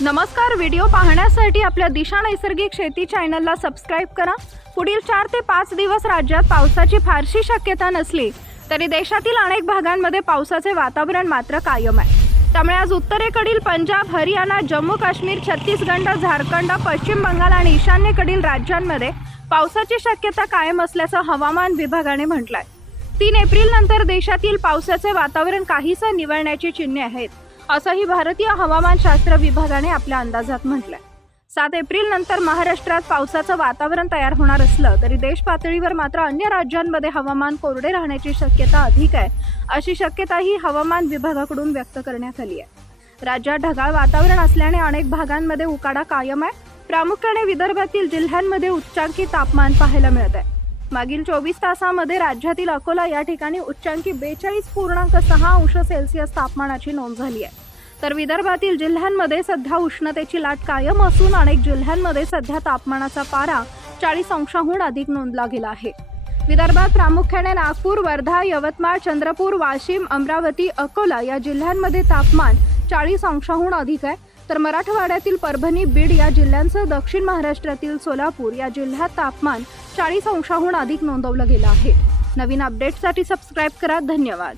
नमस्कार व्हिडिओ पाहण्यासाठी आपल्या दिशा नैसर्गिक शेती चॅनलला सबस्क्राईब करा. पुढील चार ते पाच दिवस राज्यात पावसाची फारशी शक्यता नसली तरी देशातील अनेक भागांमध्ये पावसाचे वातावरण मात्र कायम आहे. त्यामुळे आज उत्तरेकडील पंजाब हरियाणा जम्मू काश्मीर छत्तीसगड झारखंड पश्चिम बंगाल आणि ईशान्येकडील राज्यांमध्ये पावसाची शक्यता कायम असल्याचं हवामान विभागाने म्हटलं आहे तीन एप्रिल नंतर देशातील पावसाचे वातावरण काहीसं निवळण्याची चिन्हे आहेत. असंही भारतीय हवामानशास्त्र विभागाने आपल्या अंदाजात म्हटलंय. सात एप्रिल नंतर महाराष्ट्रात पावसाचं वातावरण तयार होणार असलं तरी देश पातळीवर मात्र अन्य राज्यांमध्ये हवामान कोरडे राहण्याची शक्यता अधिक आहे अशी शक्यताही हवामान विभागाकडून व्यक्त करण्यात आली आहे. राज्यात ढगाळ वातावरण असल्याने अनेक भागांमध्ये उकाडा कायम आहे. प्रामुख्याने विदर्भातील जिल्ह्यांमध्ये उच्चांकी तापमान पाहायला मिळत आहे. मागील चोवीस तासामध्ये राज्यातील अकोला या ठिकाणी उच्चांकी बेचाळीस पूर्णांक सहा अंश सेल्सिअस तापमानाची नोंद झाली आहे. तर विदर्भातील जिल्ह्यांमध्ये सध्या उष्णतेची लाट कायम असून अनेक जिल्ह्यांमध्ये सध्या तापमानाचा पारा चाळीस अंशाहून अधिक नोंदला गेला आहे. विदर्भात प्रामुख्याने नागपूर वर्धा यवतमाळ चंद्रपूर वाशिम अमरावती अकोला या जिल्ह्यांमध्ये तापमान चाळीस अंशाहून अधिक आहे. तर मराठवाड्यातील परभणी बीड या जिल्ह्यांसह दक्षिण महाराष्ट्रातील सोलापूर या जिल्ह्यात तापमान चाळीस अंशाहून अधिक नोंदवलं गेलं आहे. नवीन अपडेटसाठी सबस्क्राईब करा. धन्यवाद.